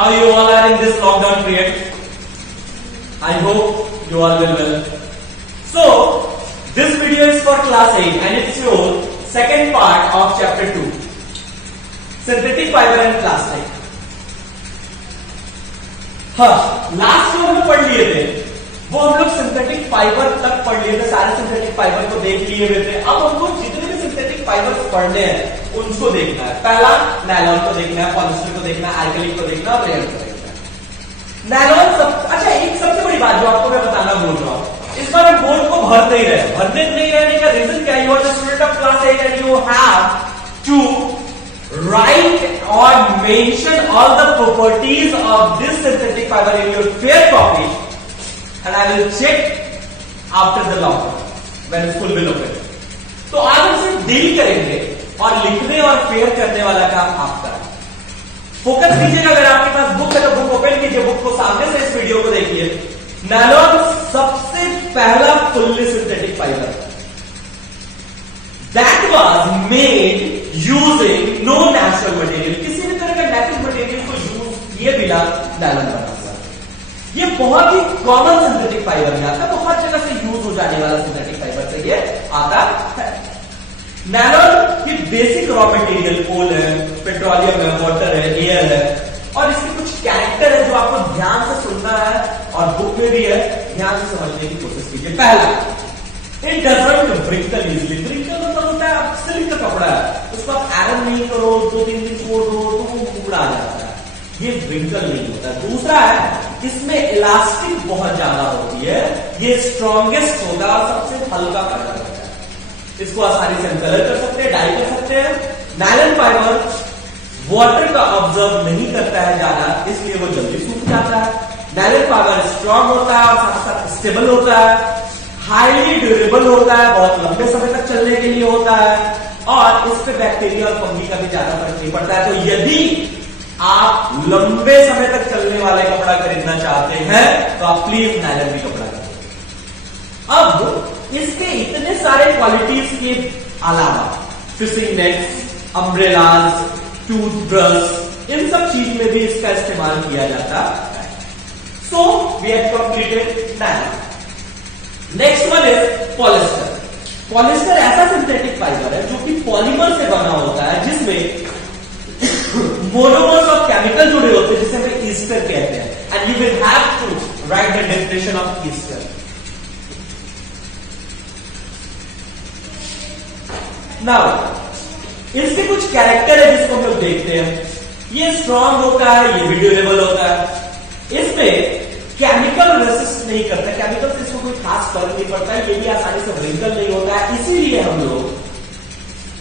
how you all are in this lockdown period? I hope you all will well. So, this video is for class 8 and it's your second part of chapter 2. Synthetic fiber and plastic. हाँ, last जो हम लोग पढ़ लिए थे वो हम लोग सिंथेटिक फाइबर तक पढ़ लिए थे, सारे सिंथेटिक फाइबर को देख लिए हुए थे। अब हमको जितने भी सिंथेटिक फाइबर पढ़ने हैं उनको देखना है। पहला नायलॉन को देखना है, पॉलिस्टर को देखना है, आर्गेनिक को देखना है और रेयन को देखना है। नायलॉन अच्छा, एक सबसे बड़ी बात जो आपको मैं बताना भूल रहा हूं, इस बार हम बोर्ड को भरते ही रहे। भरने नहीं रहने का रीजन क्या है? You are the student of class 8 and you have to write or mention all the properties of this synthetic fiber in your fair copy, and I will check after the lockdown when school will open. तो आज हम सिर्फ deal करेंगे और लिखने और fair करने वाला काम आपका। फोकस कीजिएगा, अगर आपके पास बुक है तो बुक ओपन कीजिए, बुक को सामने से इस वीडियो को देखिए। नायलॉन सबसे पहला fully synthetic fibre that was made using no natural material, किसी भी तरह का नेचुरल मटेरियल को यूज किए बिना नायलॉन बना हुआ। ये बहुत ही कॉमन सिंथेटिक फाइबर में आता है, तो हर जगह से यूज हो जाने वाला सिंथेटिक फाइबर से ये आता है। नायलॉन की बेसिक रॉ मटेरियल कोल है, पेट्रोलियम है, वाटर है, एयर है, और इसके कुछ कैरेक्टर है जो आपको ध्यान से सुनना है और बुक में भी है, ध्यान से समझने की कोशिश कीजिए। पहला, It doesn't wrinkle easily. Wrinkle मतलब होता है आप सिल्क का कपड़ा है, उसको आप आयरन नहीं करो, 2-3 दिन छोड़ दो तो वो मुकड़ा जाता है, ये wrinkle नहीं होता। दूसरा है, इसमें इलास्टिक बहुत ज्यादा होती है, ये स्ट्रॉन्गेस्ट होता है और सबसे हल्का फाइबर होता है। इसको आसानी से हम कलर कर सकते हैं, डाई कर सकते हैं। नायलॉन फाइबर वाटर का ऑब्जर्व नहीं करता है ज्यादा, इसलिए वो जल्दी सूख जाता है। नायलॉन फाइबर स्ट्रॉन्ग होता है और साथ साथ स्टेबल होता है, हाईली ड्यूरेबल होता है, बहुत लंबे समय तक चलने के लिए होता है, और इस पे बैक्टीरिया और फंगी का भी ज्यादा फर्क नहीं पड़ता है। तो यदि आप लंबे समय तक चलने वाले कपड़ा खरीदना चाहते हैं तो आप प्लीज नायलॉन भी कपड़ा खरीदें। अब इसके इतने सारे क्वालिटीज के अलावा फिशिंग नेट्स, अम्ब्रेलाज, टूथब्रश, इन सब चीज में भी इसका इस्तेमाल किया जाता है। So we have completed nylon. Next one is polyester. Polyester ऐसा सिंथेटिक फाइबर है जो कि पॉलीमर से बना होता है, जिसमें मोनोमर्स ऑफ केमिकल जुड़े होते हैं, जिसे हम ईस्टर कहते हैं। And you will have to write the definition of ester. Now इसके कुछ कैरेक्टर है जिसको हम लोग देखते हैं। ये स्ट्रॉन्ग होता है, ये भी ड्यूरेबल होता है, इसमें केमिकल रेसिस्ट नहीं करता, केमिकल से इसको कोई खास फर्क नहीं पड़ता है, ये भी आसानी से व्रिंकल नहीं होता है, इसीलिए हम लोग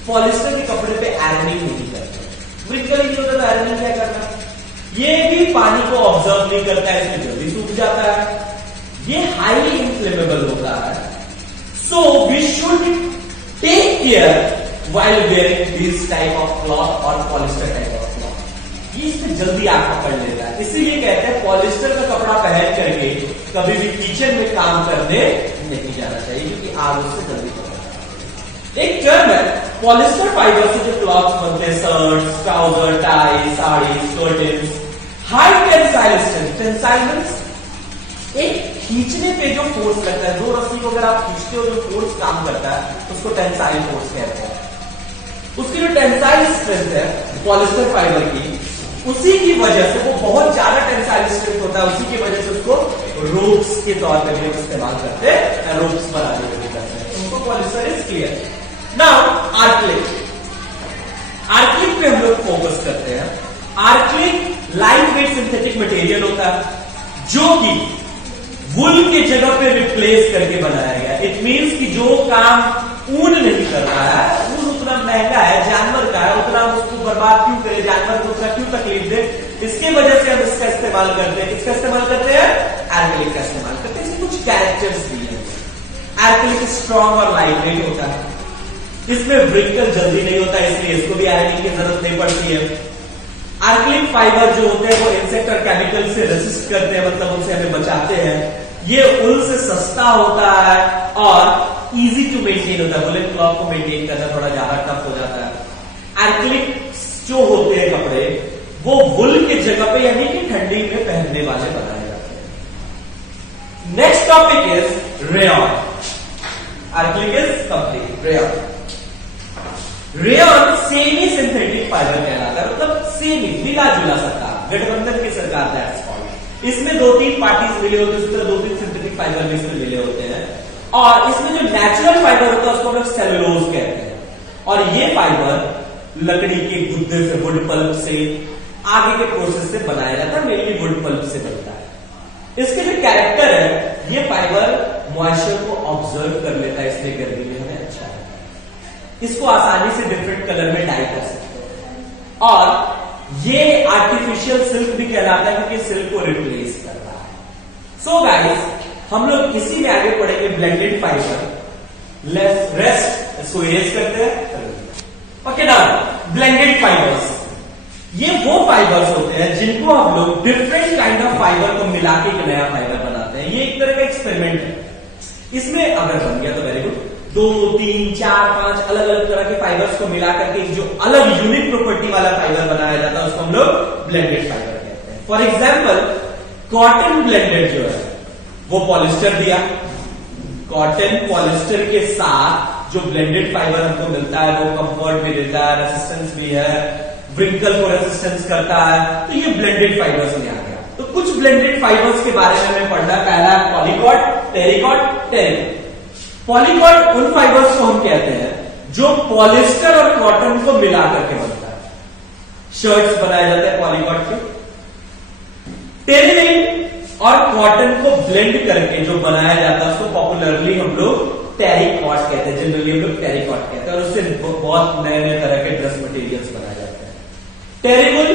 पॉलिस्टर के कपड़े पे आयरनिंग नहीं करते। व्रिंकल ही नहीं होता तो आयरनिंग क्या करना। ये भी पानी को ऑब्जर्व नहीं करता है, इसमें जल्दी सूख जाता है, ये हाईली इन्फ्लेमेबल होता है। So we should take care while wearing this type of cloth or polyester type of cloth. ये इसमें जल्दी आग पकड़ लेता है, इसीलिए कहते हैं पॉलिस्टर का कपड़ा पहन करके कभी भी किचन में काम करने नहीं जाना चाहिए, क्योंकि आग उससे जल्दी पकड़ता है। एक टर्म है पॉलिस्टर फाइबर से जो क्लॉथ बनते हैं, shirts, trouser, tie, sari, curtains, high tensile strength. Tensile means एक खींचने पे जो फोर्स लगता है, दो रस्सी को अगर आप खींचते हो जो फोर्स काम करता है उसको टेंसाइल फोर्स कहते हैं। उसकी जो टेंसाइल स्ट्रेंथ है पॉलिस्टर फाइबर की, उसी की वजह से वो बहुत ज्यादा टेंसाइल स्ट्रेंथ होता है, उसी की वजह से उसको रोप्स के तौर पर भी इस्तेमाल करते हैं, रोप्स बनाने के लिए करते हैं। उनको पॉलिस्टर इज क्लियर। नाउ आर्कलिक। आर्कलिक पे हम लोग फोकस करते हैं। आर्कलिक लाइट वेट सिंथेटिक मटेरियल होता है जो कि वुल के जगह पे रिप्लेस करके बनाया गया। इट मींस कि जो काम ऊन नहीं कर रहा है, ऊन उतना महंगा है, जानवर का है, उतना हम उसको बर्बाद क्यों करें, जानवर को उतना क्यों तकलीफ दे, इसके वजह से हम इसका इस्तेमाल करते हैं। इसका इस्तेमाल करते हैं, आर्कलिक का इस्तेमाल करते हैं। इसके कुछ कैरेक्टर्स दिए हैं। आर्कलिक स्ट्रॉन्ग और लाइट वेट होता है, इसमें व्रिंकल जल्दी नहीं होता, इसलिए इसको भी आयरनिंग की जरूरत नहीं पड़ती है। आर्कलिक फाइबर जो होते हैं वो इंसेक्ट और केमिकल से रेसिस्ट करते हैं, मतलब उनसे हमें बचाते हैं। ये उल से सस्ता होता है और इजी टू मेंटेन होता है। वुलन क्लॉथ को मेंटेन करना थोड़ा ज्यादा टफ हो जाता है। आर्कलिक जो होते हैं कपड़े वो वुल के ह्यूमिड जगह पे यानी कि ठंडी में पहनने वाले बनाए जाते हैं। Next topic is rayon. Our click is complete. Rayon rayon semi synthetic fibre कहलाता है, मतलब सेमी मिला जुला सरकार, गठबंधन की सरकार दैट्स कॉल्ड। इसमें 2-3 पार्टीज मिले होते हैं, उस तरह 2-3 सिंथेटिक फाइबर भी इसमें मिले होते हैं, और इसमें जो नेचुरल फाइबर होता है उसको हम लोग सेलुलोज कहते हैं, और ये फाइबर लकड़ी के गुद्दे से, वुड पल्प से, आगे के प्रोसेस से बनाया जाता है, मेनली वुड पल्प से बनता है। इसके जो कैरेक्टर है, ये फाइबर मॉइस्चर को ऑब्जर्व कर लेता है, इसलिए गर्मी में हमें अच्छा है। इसको आसानी से डिफरेंट कलर में डाई कर सकते हैं, और ये आर्टिफिशियल सिल्क भी कहलाता है क्योंकि सिल्क को रिप्लेस कर रहा है। सो गाइस, हम लोग इसी में आगे पढ़ेंगे ब्लेंडेड फाइबर। लेट्स रेस्ट, इसको इरेज करते हैं। ओके ना, ब्लेंडेड फाइबर्स ये वो फाइबर्स होते हैं जिनको हम लोग डिफरेंट काइंड ऑफ फाइबर को मिला के एक नया फाइबर बनाते हैं। ये एक तरह का एक्सपेरिमेंट है। इसमें अगर बन गया तो वेरी गुड, 2, 3, 4, 5 अलग अलग तरह के फाइबर्स को मिला करके जो अलग यूनिक प्रॉपर्टी वाला फाइबर बनाया जाता है उसको हम लोग ब्लेंडेड फाइबर कहते हैं। फॉर एग्जाम्पल, कॉटन ब्लेंडेड जो है वो पॉलिस्टर दिया, कॉटन पॉलिस्टर के साथ जो ब्लेंडेड फाइबर हमको मिलता है वो कंफर्ट भी देता है, रेसिस्टेंस भी है, व्रिंकल को रेसिस्टेंस करता है, तो ये ब्लेंडेड फाइबर्स में आ गया। तो कुछ ब्लेंडेड फाइबर्स के बारे में हमें पढ़ना। पहला पॉलीकॉट, टेरिकॉट, टेरिक। पॉलीकॉट उन फाइबर्स को हम कहते हैं जो पॉलिस्टर और कॉटन को मिला करके बनता है। शर्ट्स बनाए जाते हैं पॉलीकॉट के। टेरिक और कॉटन को ब्लेंड करके जो बनाया जाता है उसको पॉपुलरली हम लोग टेरिकॉट कहते हैं, जनरली हम लोग टेरिकॉट कहते हैं, और उससे बहुत नए नए तरह के ड्रेस मटेरियल्स बनाए जाते हैं। टेरिवुल,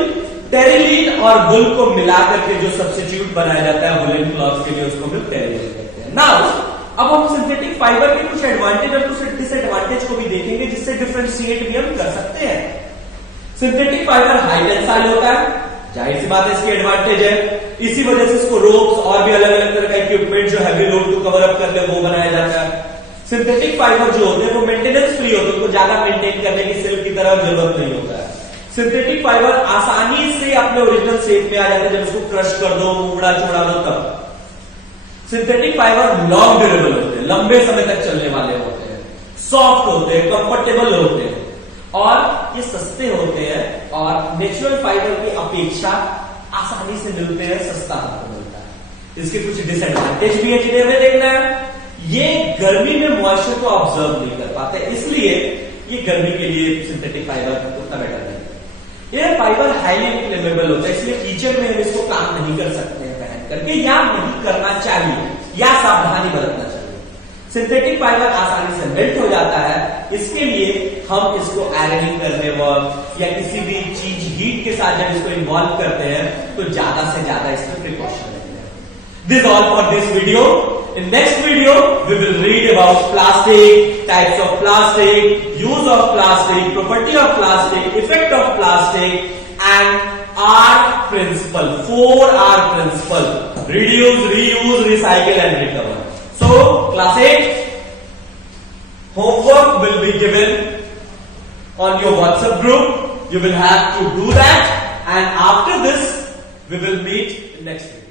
टेरिलीन और वुल को मिला करके जो सब्स्टिट्यूट बनाया जाता है वुलन क्लॉथ्स के लिए, उसको हम लोग टेरिवुल कहते हैं। नाउ अब हम सिंथेटिक फाइबर के कुछ एडवांटेज और कुछ डिसएडवांटेज को भी देखेंगे, जिससे डिफरेंशिएट भी हम कर सकते हैं। सिंथेटिक फाइबर हाई टेंसाइल होता है, जाहिर सी बात है इसकी एडवांटेज है। इसी वजह से इसको रोप्स और भी अलग अलग तरह का इक्विपमेंट जो हैवी लोड को कवर अप कर ले वो बनाया जाता है। सिंथेटिक फाइबर जो होते हैं वो मेंटेनेंस फ्री होते हैं, उनको ज्यादा मेंटेन करने की सिल्क की तरह जरूरत नहीं होता है। सिंथेटिक फाइबर आसानी से अपने ओरिजिनल शेप में आ जाते हैं, जब उसको क्रश कर दो, मुड़ा छोड़ा दो तब। सिंथेटिक फाइबर लॉन्ग ड्यूरेबल होते हैं, लंबे समय तक चलने वाले होते हैं, सॉफ्ट होते हैं, कंफर्टेबल होते हैं, और ये सस्ते होते हैं, और नेचुरल फाइबर की अपेक्षा आसानी से मिलते हैं, सस्ता आपको मिलता है। इसके कुछ डिसएडवांटेज भी है जिन्हें हमें देखना है। ये गर्मी में मॉइस्चर को ऑब्जर्व नहीं कर पाते, इसलिए ये गर्मी के लिए सिंथेटिक फाइबर उतना बेटर नहीं है। ये फाइबर हाईली इन्फ्लेमेबल होता है, इसलिए किचन में हम इसको काम नहीं कर सकते हैं पहन करके, या नहीं करना चाहिए, या सावधानी बरतना चाहिए। सिंथेटिक फाइबर आसानी से मेल्ट हो जाता है, इसके लिए हम इसको आयरनिंग करने वक्त या किसी भी चीज हीट के साथ जब इसको इन्वॉल्व करते हैं तो ज्यादा से ज्यादा इसमें प्रिकॉशन लेते हैं। This all for this video. In next video, we will read about plastic, types of plastic, use of plastic, property of plastic, effect of plastic, and R principle, 4R principle: reduce, reuse, recycle, and recover. So, class 8, homework will be given on your WhatsApp group. You will have to do that, and after this, we will meet in next video.